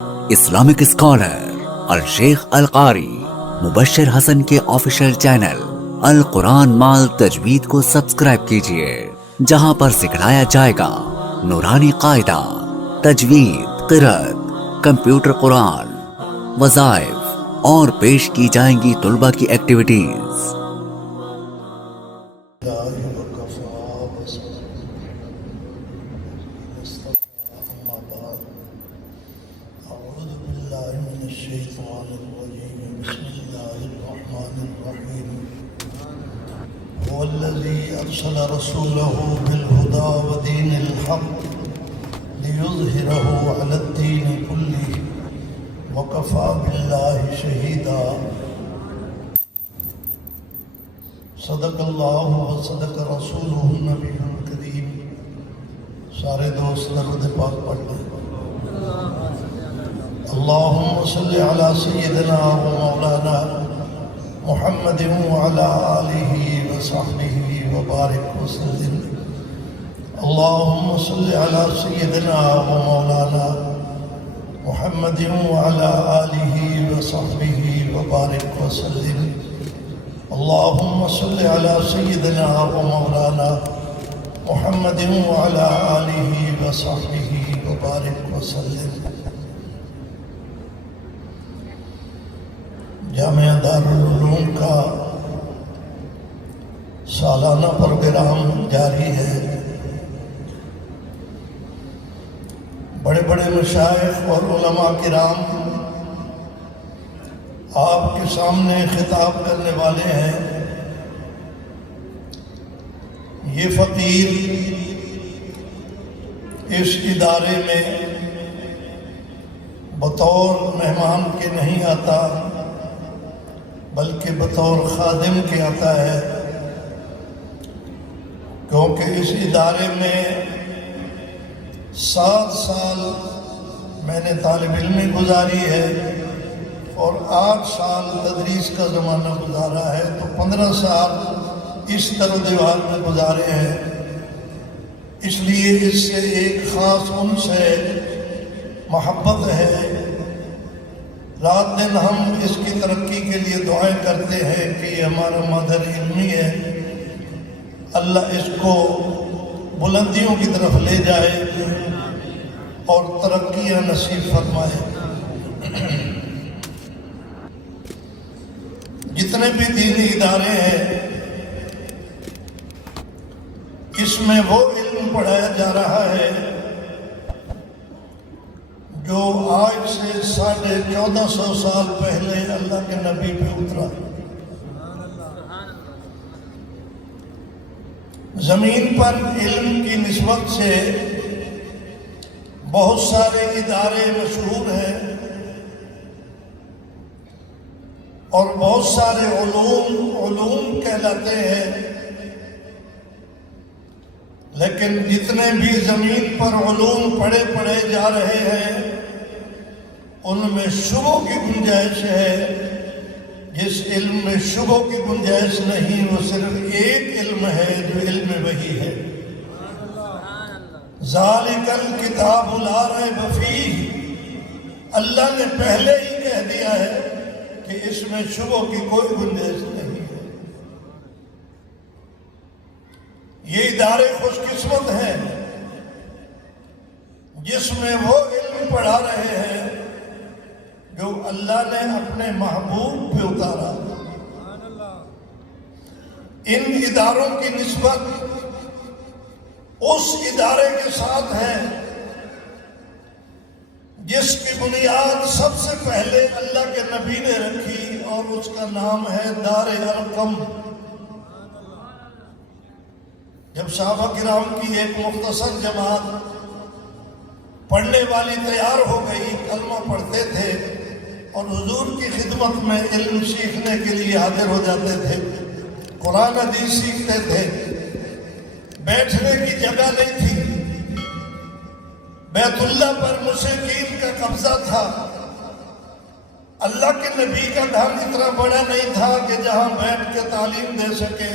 Islamic scholar الشیخ القاری مبشر حسن کے official channel القرآن مال تجوید کو سبسکرائب کیجئے، جہاں پر سکھلایا جائے گا نورانی قاعدہ، تجوید، قرأت، کمپیوٹر قرآن، وظائف اور پیش کی جائیں گی طلبہ کی ایکٹیویٹیز۔ هو الذي أرسل رسوله بالهدى ودين الحق ليظهره على الدين كله وكفى بالله شهيدا۔ صدق الله وصدق رسوله النبي الكريم۔ سارے دوست درود پاک پڑھ لیں۔ اللهم صل على سيدنا ومولانا محمد وعلى آله وصحبه وبارك وسلم۔ اللهم صل على سيدنا ومولانا محمد وعلى آله وصحبه وبارك وسلم۔ اللهم صل على سيدنا ومولانا محمد وعلى آله وصحبه وبارك وسلم۔ جامعہ دارالعلوم کا سالانہ پروگرام جاری ہے۔ بڑے بڑے مشائخ اور علماء کرام آپ کے سامنے خطاب کرنے والے ہیں۔ یہ فقیر اس ادارے میں بطور مہمان کے نہیں آتا، بلکہ بطور خادم کے آتا ہے، کیونکہ اس ادارے میں 7 سال میں نے طالب علمی گزاری ہے اور 8 سال تدریس کا زمانہ گزارا ہے، تو 15 سال اس در و دیوار میں گزارے ہیں۔ اس لیے اس سے ایک خاص انس ہے، محبت ہے۔ رات دن ہم اس کی ترقی کے لیے دعائیں کرتے ہیں کہ یہ ہمارا مادر علمی ہے، اللہ اس کو بلندیوں کی طرف لے جائے اور ترقیاں نصیب فرمائے۔ جتنے بھی دینی ادارے ہیں، اس میں وہ علم پڑھایا جا رہا ہے جو آج سے 1450 سال پہلے اللہ کے نبی پہ اترا۔ زمین پر علم کی نسبت سے بہت سارے ادارے مشہور ہیں اور بہت سارے علوم کہلاتے ہیں، لیکن جتنے بھی زمین پر علوم پڑھے جا رہے ہیں ان میں شبوں کی گنجائش ہے۔ جس علم میں شبوں کی گنجائش نہیں، وہ صرف ایک علم ہے جو علم وحی ہے۔ ذالک الکتاب لا ریب فیہ، اللہ نے پہلے ہی کہہ دیا ہے کہ اس میں شبوں کی کوئی گنجائش نہیں ہے۔ یہ ادارے خوش قسمت ہیں جس میں وہ علم پڑھا رہے ہیں جو اللہ نے اپنے محبوب پہ اتارا۔ ان اداروں کی نسبت اس ادارے کے ساتھ ہے جس کی بنیاد سب سے پہلے اللہ کے نبی نے رکھی، اور اس کا نام ہے دار ارقم۔ جب صحابہ کرام کی ایک مختصر جماعت پڑھنے والی تیار ہو گئی، کلمہ پڑھتے تھے اور حضور کی خدمت میں علم سیکھنے کے لیے حاضر ہو جاتے تھے، قرآن حدیث سیکھتے تھے، بیٹھنے کی جگہ نہیں تھی، بیت اللہ پر مشرکین کا قبضہ تھا، اللہ کے نبی کا گھر اتنا بڑا نہیں تھا کہ جہاں بیٹھ کے تعلیم دے سکے۔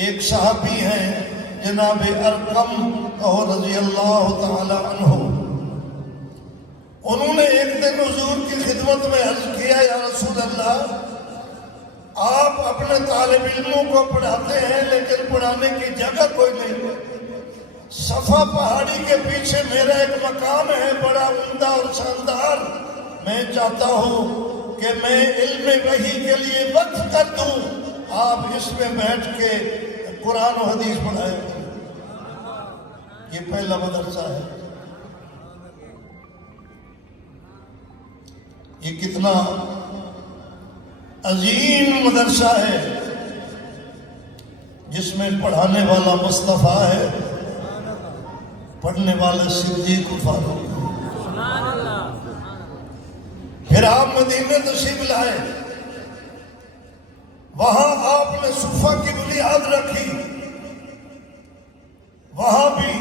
ایک صحابی ہیں جناب ارقم رضی اللہ تعالی عنہ، انہوں نے ایک دن حضور کی خدمت میں عرض کیا یا رسول اللہ آپ اپنے طالب علموں کو پڑھاتے ہیں لیکن پڑھانے کی جگہ کوئی نہیں. صفا پہاڑی کے پیچھے میرا ایک مقام ہے بڑا عمدہ اور شاندار. میں چاہتا ہوں کہ میں علم وحی کے لیے وقف کر دوں, آپ اس میں بیٹھ کے قرآن و حدیث پڑھائیں. یہ پہلا مدرسہ ہے. یہ کتنا عظیم مدرسہ ہے جس میں پڑھانے والا مصطفیٰ ہے, پڑھنے والا صدیق فاروق. پھر آپ مدینے تشریف لائے, وہاں آپ نے صفہ کی بنیاد رکھی, وہاں بھی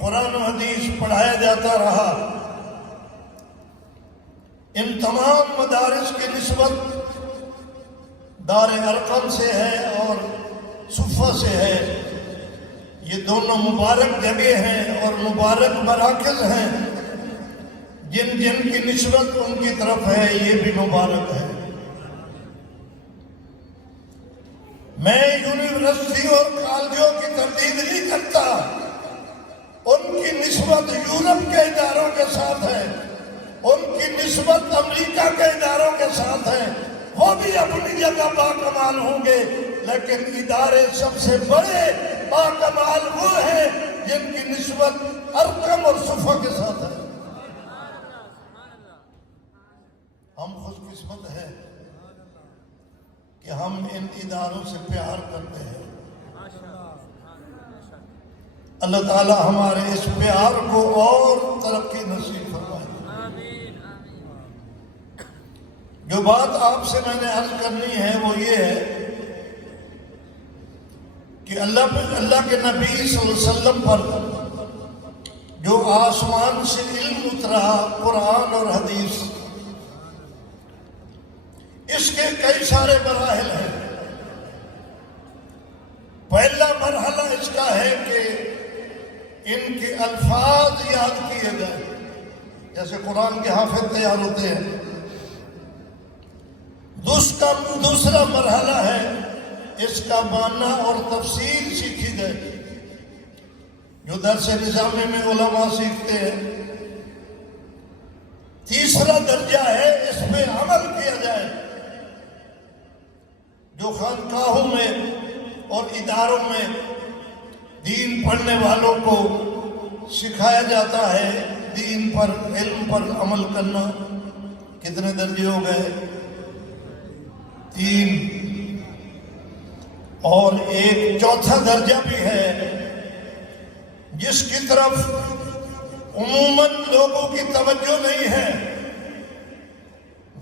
قرآن و حدیث پڑھایا جاتا رہا. ان تمام مدارس کی نسبت دار ارقم سے ہے اور صفہ سے ہے. یہ دونوں مبارک جگہ ہیں اور مبارک مراکز ہیں. جن جن کی نسبت ان کی طرف ہے یہ بھی مبارک ہے. میں یونیورسٹی اور کالجوں کی تردید نہیں کرتا, ان کی نسبت یورپ کے اداروں کے ساتھ ہے, ان کی نسبت امریکہ کے اداروں کے ساتھ ہے. وہ بھی اپنی جگہ باکمال ہوں گے, لیکن ادارے سب سے بڑے باکمال وہ ہیں جن کی نسبت ارقم اور صفہ کے ساتھ ہے. ہم خوش قسمت ہیں کہ ہم ان اداروں سے پیار کرتے ہیں. اللہ تعالی ہمارے اس پیار کو اور ترقی نصیب فرمائے. جو بات آپ سے میں نے عرض کرنی ہے وہ یہ ہے کہ اللہ کے نبی صلی اللہ علیہ وسلم پر جو آسمان سے علم اترا قرآن اور حدیث, اس کے کئی سارے مراحل ہیں. پہلا مرحلہ اس کا ہے کہ ان کے الفاظ یاد کیے جائیں, جیسے قرآن کے حافظ تیار ہوتے ہیں. دوسرا مرحلہ ہے اس کا معنی اور تفسیر سیکھی جائے, جو درس نظامی میں علماء سیکھتے ہیں. تیسرا درجہ ہے اس پہ عمل کیا جائے, جو خانقاہوں میں اور اداروں میں دین پڑھنے والوں کو سکھایا جاتا ہے. دین پر علم پر عمل کرنا. کتنے درجے ہو گئے؟ 3. اور ایک چوتھا درجہ بھی ہے جس کی طرف عموماً لوگوں کی توجہ نہیں ہے.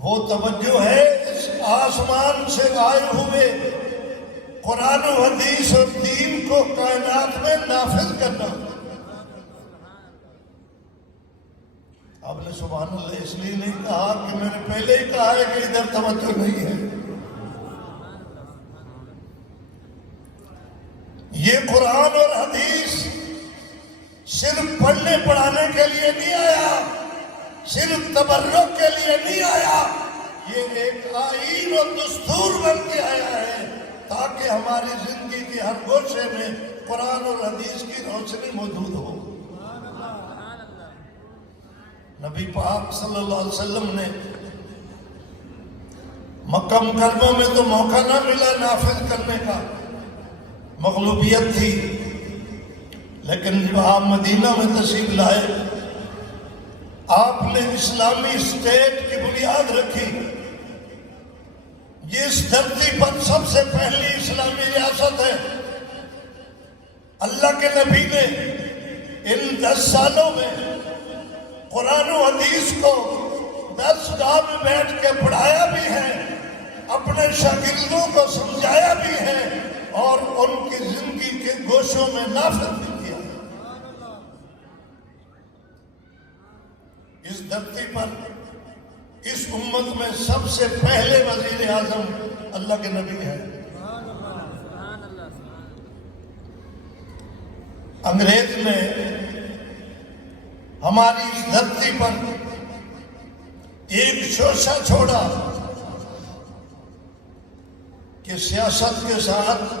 وہ توجہ ہے اس آسمان سے آئے ہوئے قرآن و حدیث اور دین کو کائنات میں نافذ کرنا. آپ نے سبحان اللہ اس لیے نہیں کہا کہ میں نے پہلے ہی کہا ہے کہ ادھر توجہ نہیں ہے. یہ قرآن اور حدیث صرف پڑھنے پڑھانے کے لیے نہیں آیا, صرف تبرک کے لیے نہیں آیا. یہ ایک آئین اور دستور بن کے آیا ہے تاکہ ہماری زندگی کے ہر گوشے میں قرآن اور حدیث کی روشنی موجود ہو. نبی پاک صلی اللہ علیہ وسلم نے مکہ مکرمہ میں تو موقع نہ ملا نافذ کرنے کا, مغلوبیت تھی. لیکن جب آپ مدینہ میں تشریف لائے, آپ نے اسلامی اسٹیٹ کی بنیاد رکھی. جس دھرتی پر سب سے پہلی اسلامی ریاست ہے. اللہ کے نبی نے ان 10 سالوں میں قرآن و حدیث کو 10 گاہ میں بیٹھ کے پڑھایا بھی ہے, اپنے شاگردوں کو سمجھایا بھی ہے اور ان کی زندگی کے گوشوں میں نافذ بھی کیا. اس دھرتی پر اس امت میں سب سے پہلے وزیر اعظم اللہ کے نبی ہے. انگریز نے ہماری اس دھرتی پر ایک شوشہ چھوڑا کہ سیاست کے ساتھ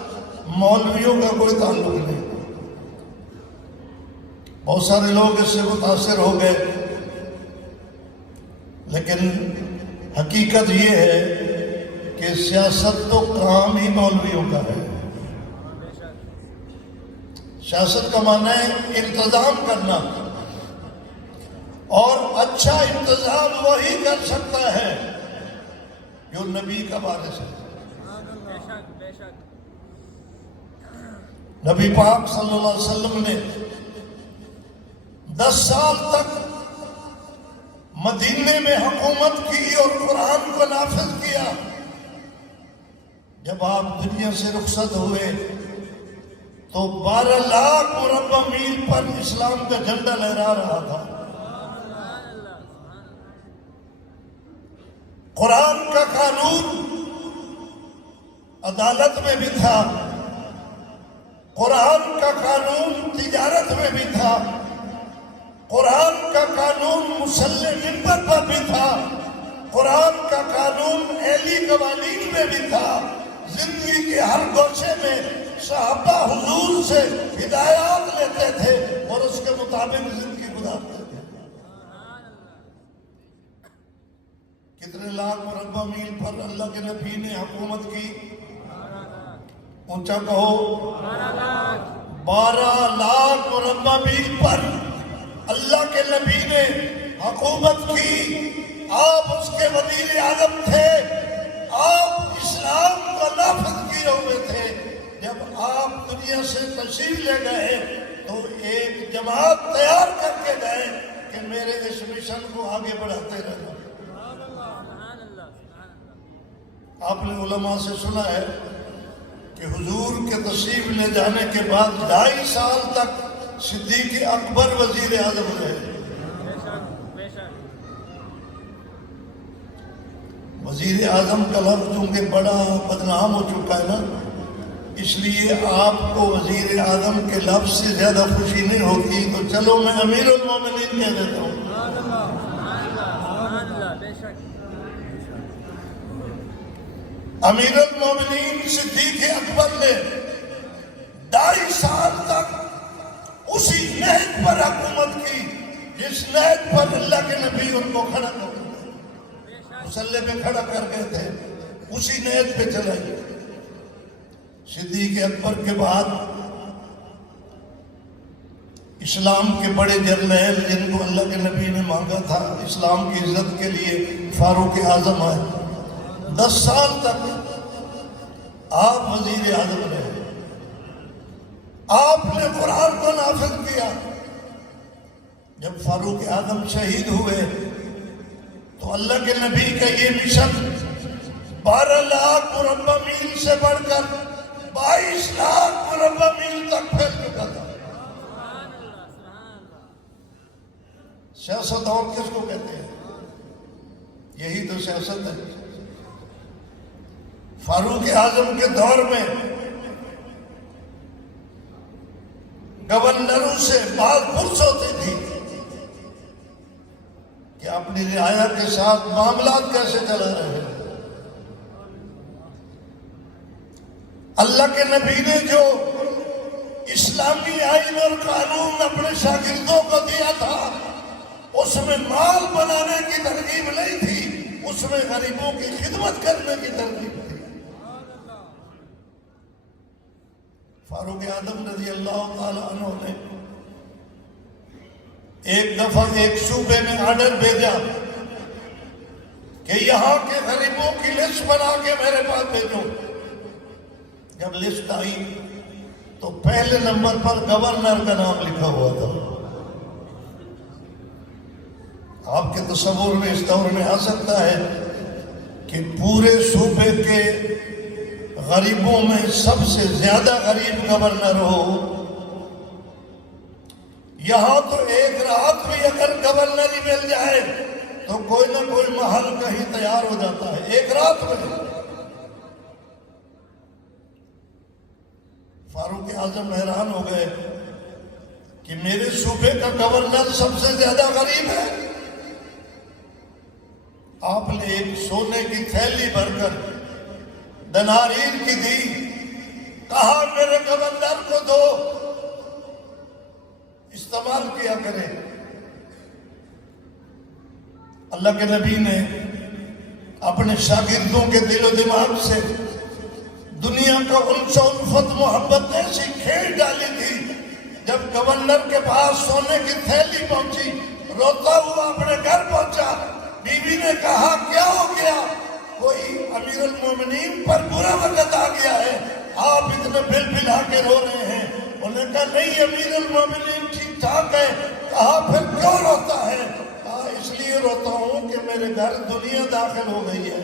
مولویوں کا کوئی تعلق نہیں. بہت سارے لوگ اس سے متاثر ہو گئے، لیکن حقیقت یہ ہے کہ سیاست تو کام ہی مولویوں کا ہے. سیاست کا معنی ہے انتظام کرنا، اور اچھا انتظام وہی کر سکتا ہے جو نبی کا وارث ہے. نبی پاک صلی اللہ علیہ وسلم نے 10 سال تک مدینے میں حکومت کی اور قرآن کو نافذ کیا. جب آپ دنیا سے رخصت ہوئے تو 12 لاکھ مربع میل پر اسلام کا جھنڈا لہرا رہا تھا. قرآن کا قانون عدالت میں بھی تھا، قرآن کا قانون تجارت میں بھی تھا، قرآن کا قانون مسلح منبر پر بھی تھا، قرآن کا قانون اہلی قوانین میں بھی تھا. زندگی کے ہر گوشے میں صحابہ حضور سے ہدایات لیتے تھے اور اس کے مطابق زندگی گزارتے تھے. کتنے لاکھ مربع میل پر اللہ کے نبی نے حکومت کی؟ اونچا کہو. 12 لاکھ مربع میل پر اللہ کے نبی نے حکومت کی. آپ اس کے وزیر اعظم تھے، آپ اسلام کو نافذ کیے ہوئے تھے. جب آپ دنیا سے تشریف لے گئے تو ایک جماعت تیار کر کے گئے کہ میرے اس مشن کو آگے بڑھاتے رہنا. آپ نے علماء سے سنا ہے کہ حضور کے تشریف لے جانے کے بعد 2.5 سال تک صدیق اکبر وزیر اعظم رہے. وزیر اعظم کا لفظ چونکہ بڑا بدنام ہو چکا ہے نا، اس لیے آپ کو وزیر اعظم کے لفظ سے زیادہ خوشی نہیں ہوتی، تو چلو میں امیر المومنین کہہ دیتا ہوں. امیر المومنین صدیق اکبر نے 2.5 سال تک اسی نہج پر حکومت کی جس نہج پر اللہ کے نبی ان کو کھڑا کر گئے، مسلح پہ کھڑا کر گئے تھے، اسی نہج پہ چلائیے. صدیق اکبر کے بعد اسلام کے بڑے جرنیل جن کو اللہ کے نبی نے مانگا تھا اسلام کی عزت کے لیے، فاروق اعظم آئے. 10 سال تک آپ وزیر اعظم رہے. آپ نے قرآن کو نافذ کیا. جب فاروق اعظم شہید ہوئے تو اللہ کے نبی کا یہ مشن 12 لاکھ مربع میل سے بڑھ کر 22 لاکھ مربع میل تک پھیل چکا تھا. سیاست اور کس کو کہتے ہیں؟ یہی تو سیاست ہے. فاروق اعظم کے دور میں گورنروں سے بات پرس ہوتی تھی کہ اپنی رعایا کے ساتھ معاملات کیسے چلا رہے ہیں. اللہ کے نبی نے جو اسلامی آئین اور قانون اپنے شاگردوں کو دیا تھا اس میں مال بنانے کی ترغیب نہیں تھی، اس میں غریبوں کی خدمت کرنے کی ترغیب تھی. فاروق اعظم رضی اللہ تعالی عنہ نے ایک دفعہ ایک صوبے میں آرڈر بھیجا کہ یہاں کے غریبوں کی لسٹ بنا کے میرے پاس بھیجو. جب لسٹ آئی تو پہلے نمبر پر گورنر کا نام لکھا ہوا تھا. آپ کے تصور میں اس دور میں آ سکتا ہے کہ پورے صوبے کے غریبوں میں سب سے زیادہ غریب گورنر ہو. یہاں تو ایک رات بھی اگر گورنر ہی مل جائے تو کوئی نہ کوئی محل کہیں تیار ہو جاتا ہے ایک رات میں. فاروق اعظم حیران ہو گئے کہ میرے صوبے کا گورنر سب سے زیادہ غریب ہے. آپ نے ایک سونے کی تھیلی بھر کر دناریر کی دی، کہا میرے گورنر کو دو، استعمال کیا کرے۔ اللہ کے نبی نے اپنے شاگردوں کے دل و دماغ سے دنیا کا انس و الفت محبت ایسی کھیل ڈالی تھی، جب گورنر کے پاس سونے کی تھیلی پہنچی، روتا ہوا اپنے گھر پہنچا، بیوی نے کہا کیا ہو گیا؟ کوئی امیر المومنین پر برا وقت آ گیا ہے، آپ اتنے بل بلا کے رو رہے ہیں؟ انہوں نے کہا نہیں، امیر المومنین ٹھیک ٹھاک ہے۔ کہا پھر کیوں روتا ہے؟ کہا اس لیے روتا ہوں کہ میرے گھر دنیا داخل ہو گئی ہے،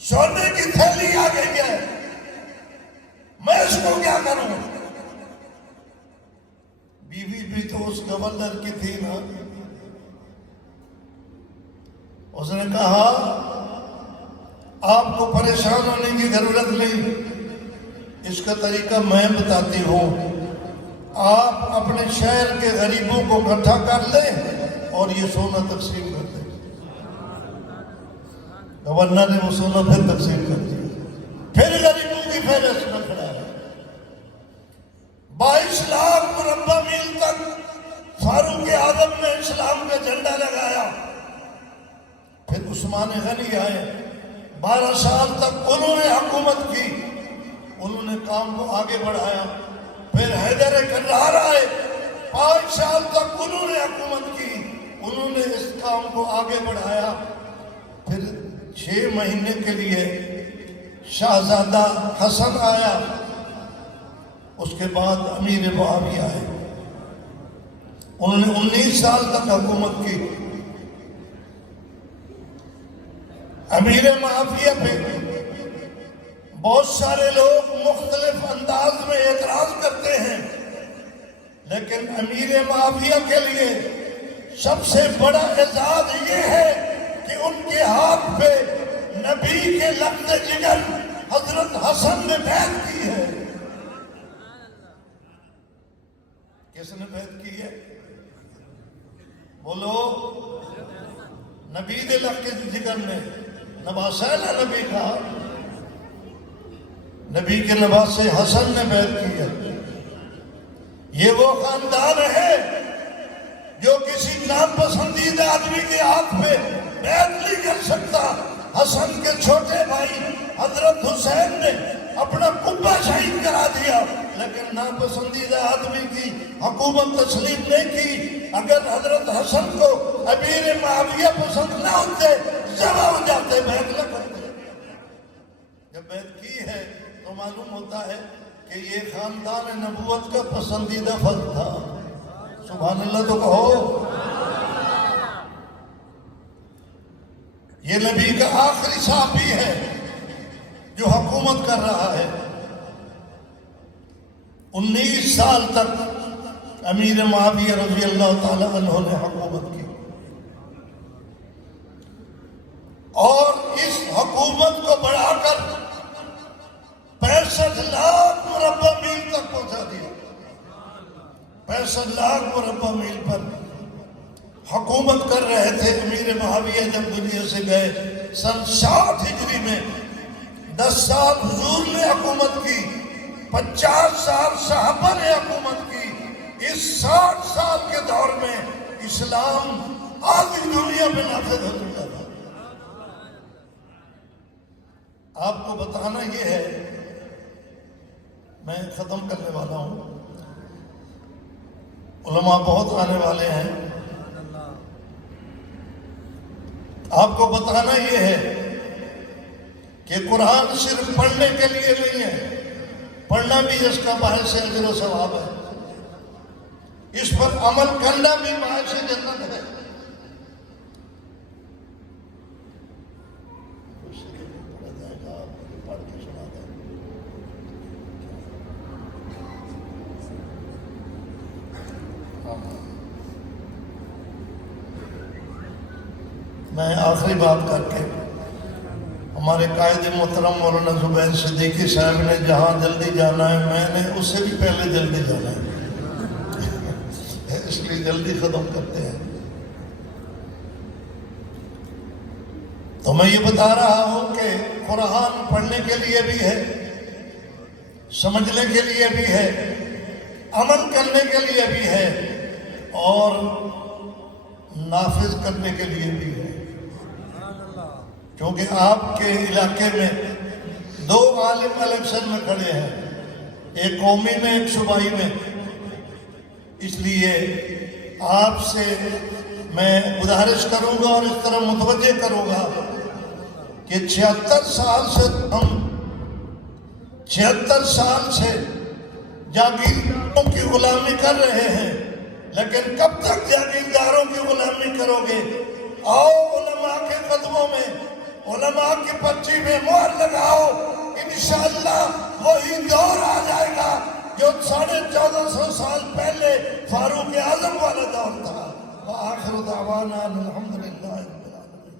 سونے کی تھیلی آ گئی ہے، میں اس کو کیا کروں؟ بیوی بھی تو اس گورنر کی تھی نا، اس نے کہا آپ کو پریشان ہونے کی ضرورت نہیں، اس کا طریقہ میں بتاتی ہوں۔ آپ اپنے شہر کے غریبوں کو اکٹھا کر لیں اور یہ سونا تقسیم کر دیں۔ گورنر نے وہ سونا پھر تقسیم کر دیا، پھر غریبوں کی فہرست میں کھڑا ہے۔ 22 لاکھ مربع میل تک فاروق اعظم نے اسلام کا جھنڈا لگایا۔ پھر عثمان غنی آئے، 12 سال تک انہوں نے حکومت کی، انہوں نے کام کو آگے بڑھایا۔ پھر حیدر کرار آئے، 5 سال تک انہوں نے حکومت کی، انہوں نے اس کام کو آگے بڑھایا۔ پھر 6 مہینے کے لیے شہزادہ حسن آیا، اس کے بعد امیر معاویہ آئے، انہوں نے 19 سال تک حکومت کی۔ امیر معاویہ پہ بہت سارے لوگ مختلف انداز میں اعتراض کرتے ہیں، لیکن امیر معاویہ کے لیے سب سے بڑا اعزاز یہ ہے کہ ان کے ہاتھ پہ نبی کے لفظ جگر حضرت حسن نے بیعت کی ہے۔ کس نے بیعت کی ہے؟ بولو، نبی دے لفظ جگر نے، نواسہ ہے نا نبی کا، نبی کے نواسے حسن نے بیعت کی ہے۔ یہ وہ خاندان ہے جو کسی ناپسندیدہ آدمی کے ہاتھ پہ بیعت نہیں کر سکتا۔ حسن کے چھوٹے بھائی حضرت حسین نے اپنا قبہ شہید کرا دیا، لیکن ناپسندیدہ آدمی کی حکومت تسلیم نہیں کی۔ اگر حضرت حسن کو امیر معاویہ پسند نہ ہوتے، ذبح ہو جاتے، بیعت نہ کرتے۔ جب بیعت کی ہے تو معلوم ہوتا ہے کہ یہ خاندان نبوت کا پسندیدہ فرد تھا۔ سبحان اللہ تو کہو۔ یہ نبی کا آخری صحابی ہے جو حکومت کر رہا ہے۔ 19 سال تک امیر معاویہ رضی اللہ تعالی عنہ نے حکومت کی، اور اس حکومت کو بڑھا کر 65 لاکھ مربع میل تک پہنچا دیا۔ 65 لاکھ مربع میل پر حکومت کر رہے تھے امیر معاویہ جب دنیا سے گئے سن 60 ہجری میں۔ 10 سال حضور نے حکومت کی، 50 سال صحابہ نے حکومت کی۔ اس 60 سال کے دور میں اسلام آدھی دنیا میں نافذ ہو چکا تھا۔ آپ کو بتانا یہ ہے، میں ختم کرنے والا ہوں، علماء بہت آنے والے ہیں۔ آپ کو بتانا یہ ہے کہ قرآن صرف پڑھنے کے لیے نہیں ہے، پڑھنا بھی اس کا باعث اجر و ثواب ہے، اس پر عمل کرنا بھی باعث جنت ہے۔ میں آخری بات کر کے، ہمارے قائد محترم مولانا زبیر صدیقی صاحب نے جہاں جلدی جانا ہے، میں نے اس سے بھی پہلے جلدی جانا ہے، اس لیے جلدی ختم کرتے ہیں۔ تو میں یہ بتا رہا ہوں کہ قرآن پڑھنے کے لیے بھی ہے، سمجھنے کے لیے بھی ہے، عمل کرنے کے لیے بھی ہے، اور نافذ کرنے کے لیے بھی ہے۔ کیونکہ آپ کے علاقے میں دو عالم الیکشن میں کھڑے ہیں، ایک قومی میں ایک صوبائی میں، اس لیے آپ سے میں گزارش کروں گا اور اس طرح متوجہ کروں گا کہ 76 سال سے ہم 76 سال سے جاگیرداروں کی غلامی کر رہے ہیں، لیکن کب تک جاگیرداروں کی غلامی کرو گے؟ آؤ علماء کے قدموں میں، علماء کی پرچی میں مہر لگاؤ، انشاءاللہ وہی دور آ جائے گا جو 1450 سال پہلے فاروق اعظم والا دور تھا۔ وآخر دعوانا الحمدللہ رب العالمین۔